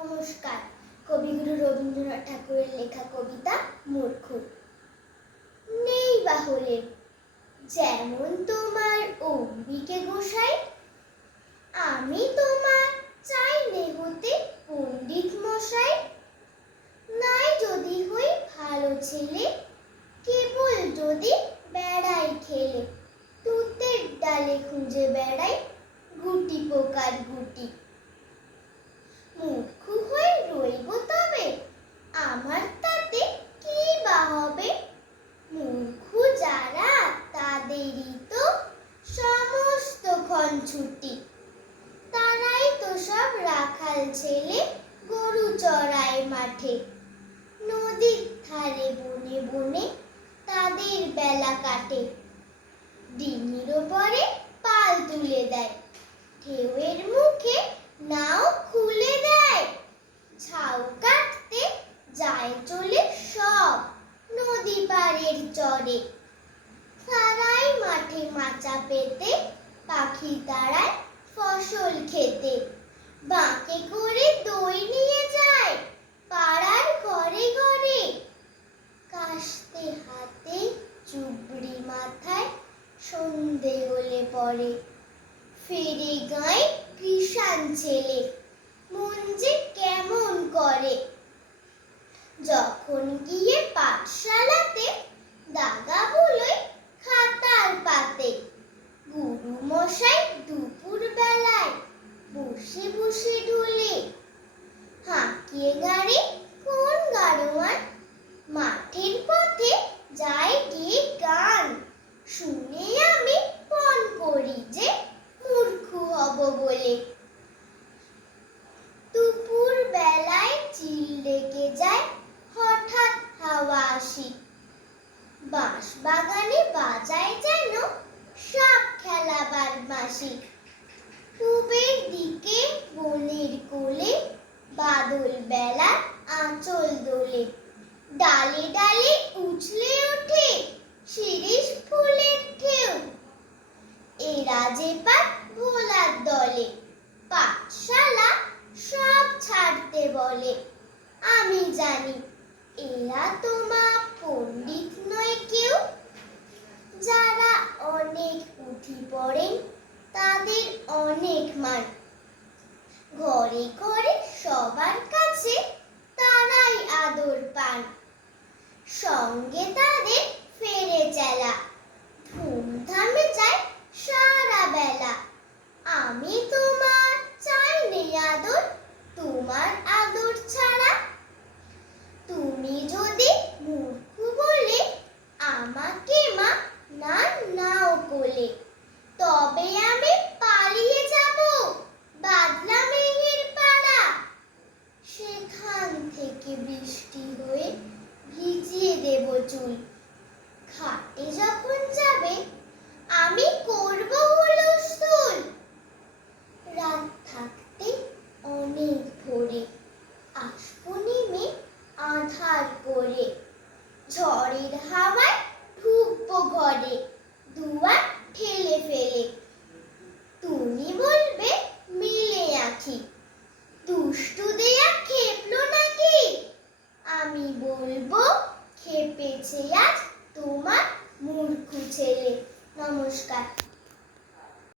নমস্কার। কবিগুরু রবীন্দ্রনাথ ঠাকুরের লেখা কবিতা মূর্খ। নেই বাহলে যেমন তোমার অম্বিকে গোসাই, আমি তোমার চাই নে হতে পণ্ডিত মশাই। নাই যদি হই ভালো ছেলে, কেবল যদি বেড়াই খেলে, তুতের ডালে খুঁজে বেড়াই গুটি পোকার গুটি। মূর্খ হয়ে রইব তবে আমার তাতে কি বা হবে? মূর্খ যারা তাদেরই তো সমস্তক্ষণ ছুটি। তারাই তো সব রাখাল ছেলে গরু চড়ায় মাঠে। নদীর ধারে বনে বনে তাদের বেলা কাটে। ডিঙির ওপরে পাল তুলে দেয়, ঢেউয়ের মুখে নাও খুলে দেয়। ঝাউ কাটতে যায় চলে সব নদী পাড়ের চরে। তারাই মাঠে মাচা পেতে পাখি তাড়ায় ফসল খেতে। বাঁকে করে দই নিয়ে যায় পাড়ার ঘরে ঘরে। কাস্তে হাতে চুবড়ি মাথায় সন্ধে হলে পরে। ফিরে গায় কৃষাণ ছেলে, মন যে কেমন করে। যখন গিয়ে পাঠশালাতে দাগা বুলোয় খাতার পাতে। গুরু মশাই দুপুর বেলায় বসে বসে ঢুলে। হাঁকিয়ে গাড়ি কোন গাড়োয়ান মাঠের পথে যায় গিয়ে গান। শুনে আমি পণ করি যে মূর্খ হব বলে। দুপুর বেলায় চিল ডেকে যায় হঠাৎ হাওয়া আসি। বাঁশ বাগানে বাজায় যেন সাপ খেলাবার বাঁশি। পূবের দিকে বনের কোলে বাদল বেলা আঁচল দোলে। ডালে ডালে উছলে ওঠে শিরীষ ফুলের ঢেউ। এরা যে পাঠ ভোলার দলে, পাঠশালা সব ছাড়তে বলে। আমি জানি এরা তোমা পণ্ডিত নয় কেউ। যারা অনেক পুঁথি পড়েন তাদের অনেক মান। ঘরে ঘরে সবার কাছে তারাই আদর পান। সঙ্গে তাদের ফেরে চেলা, ধুমধামে যায় সারা বেলা। আমি তোমার চাই নে আদর, তোমার আদর ছাড়া। তুমি যদি মূর্খ বলে আমাকে মা না নাও কোলে, তবে আমি